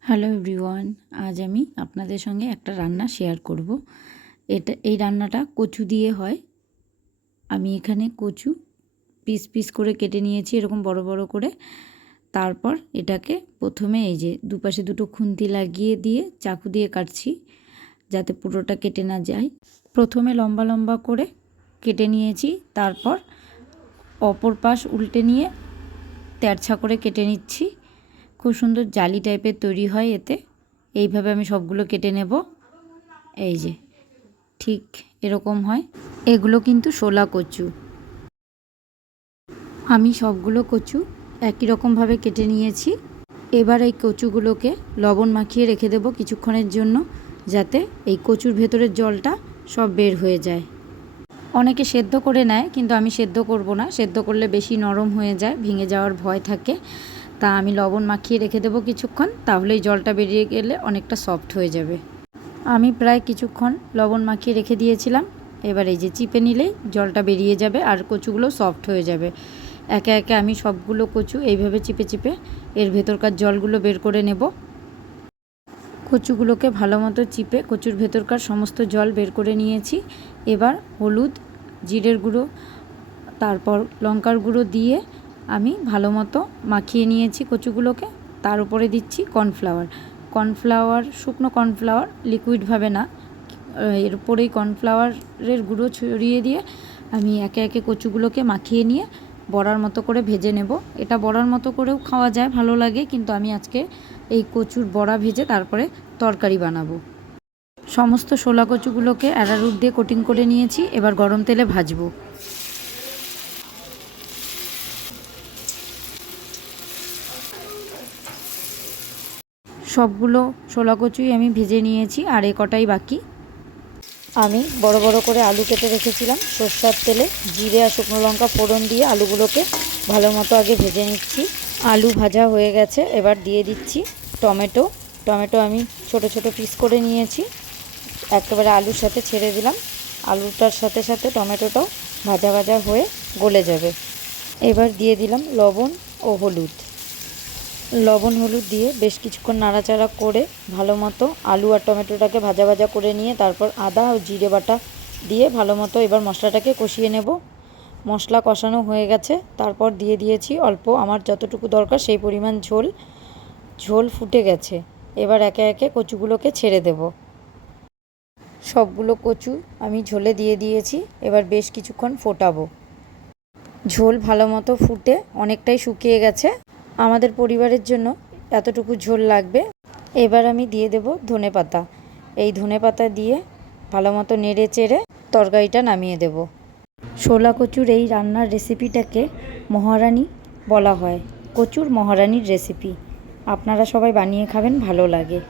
Hello everyone আজ আমি আপনাদের সঙ্গে একটা রান্না শেয়ার করব। এটা, এই রান্নাটা কচু দিয়ে হয়। আমি এখানে কচু পিস পিস করে কেটে নিয়েছি এরকম বড় বড় করে। তারপর এটাকে প্রথমে এই যে দুপাশে দুটো খুন্তি লাগিয়ে দিয়ে চাকু দিয়ে কাটছি, যাতে পুরোটা কেটে না যায়। প্রথমে লম্বা লম্বা করে কেটে নিয়েছি, তারপর অপর পাশ উল্টে নিয়ে তেরছা করে কেটে নিচ্ছি। খুব সুন্দর জালি টাইপের তৈরি হয় এতে। এইভাবে আমি সবগুলো কেটে নেব। এই যে, ঠিক এরকম হয়। এগুলো কিন্তু শোলা কচু। আমি সবগুলো কচু একই রকমভাবে কেটে নিয়েছি। এবার এই কচুগুলোকে লবণ মাখিয়ে রেখে দেবো কিছুক্ষণের জন্য, যাতে এই কচুর ভেতরের জলটা সব বের হয়ে যায়। অনেকে সেদ্ধ করে নেয়, কিন্তু আমি সেদ্ধ করব না। সেদ্ধ করলে বেশি নরম হয়ে যায়, ভেঙে যাওয়ার ভয় থাকে। তা আমি লবণ মাখিয়ে রেখে দেবো কিছুক্ষণ, তাহলেই জলটা বেরিয়ে গেলে অনেকটা সফট হয়ে যাবে। আমি প্রায় কিছুক্ষণ লবণ মাখিয়ে রেখে দিয়েছিলাম। এবার এই যে চিপে নিলেই জলটা বেরিয়ে যাবে আর কচুগুলো সফট হয়ে যাবে। একে একে আমি সবগুলো কচু এইভাবে চিপে চিপে এর ভেতরকার জলগুলো বের করে নেব। কচুগুলোকে ভালো মতো চিপে কচুর ভেতরকার সমস্ত জল বের করে নিয়েছি। এবার হলুদ, জিরের গুঁড়ো, তারপর লঙ্কার গুঁড়ো দিয়ে আমি ভালো মতো মাখিয়ে নিয়েছি কচুগুলোকে। তার উপরে দিচ্ছি কর্নফ্লাওয়ার। কর্নফ্লাওয়ার, শুকনো কর্নফ্লাওয়ার লিকুইডভাবে না। এর উপরেই কর্নফ্লাওয়ারের গুঁড়ো ছড়িয়ে দিয়ে আমি একে একে কচুগুলোকে মাখিয়ে নিয়ে বড়ার মতো করে ভেজে নেব। এটা বড়ার মতো করেও খাওয়া যায়, ভালো লাগে, কিন্তু আমি আজকে এই কচুর বড়া ভেজে তারপরে তরকারি বানাবো। সমস্ত শোলা কচুগুলোকে অ্যারারুট দিয়ে কোটিং করে নিয়েছি, এবার গরম তেলে ভাজবো। সবগুলো শোলা কচুই আমি ভেজে নিয়েছি, আর এ কটাই বাকি। আমি বড় বড় করে আলু কেটে রেখেছিলাম, সর্ষার তেলে জিরে আর শুকনো লঙ্কা ফোড়ন দিয়ে আলুগুলোকে ভালো মতো আগে ভেজে নিচ্ছি। আলু ভাজা হয়ে গেছে, এবার দিয়ে দিচ্ছি টমেটো। টমেটো আমি ছোট ছোট পিস করে নিয়েছি, একেবারে আলুর সাথে ছেড়ে দিলাম। আলুটার সাথে সাথে টমেটোটাও ভাজা ভাজা হয়ে গলে যাবে। এবার দিয়ে দিলাম লবণ ও হলুদ। লবণ, হলুদ দিয়ে বেশ কিছুক্ষণ নাড়াচাড়া করে ভালো মতো আলু আর টমেটোটাকে ভাজা ভাজা করে নিয়ে তারপর আদা ও জিরে বাটা দিয়ে ভালো মতো এবার মশলাটাকে কষিয়ে নেব। মশলা কষানো হয়ে গেছে। তারপর দিয়ে দিয়েছি অল্প, আমার যতটুকু দরকার সেই পরিমাণ ঝোল। ঝোল ফুটে গেছে। এবার একে একে কচুগুলোকে ছেড়ে দেব। সবগুলো কচু আমি ঝোলে দিয়ে দিয়েছি। এবার বেশ কিছুক্ষণ ফোটাবো। ঝোল ভালো মতো ফুটে অনেকটাই শুকিয়ে গেছে। আমাদের পরিবারের জন্য এতটুকু ঝোল লাগবে। এবার আমি দিয়ে দেব ধনে পাতা। এই ধনে পাতা দিয়ে ভালো মতো নেড়ে চেড়ে তরকারিটা নামিয়ে দেব। শোলা কচুর এই রান্নার রেসিপিটাকে মহারানী বলা হয়। কচুর মহারানীর রেসিপি। আপনারা সবাই বানিয়ে খাবেন, ভালো লাগে।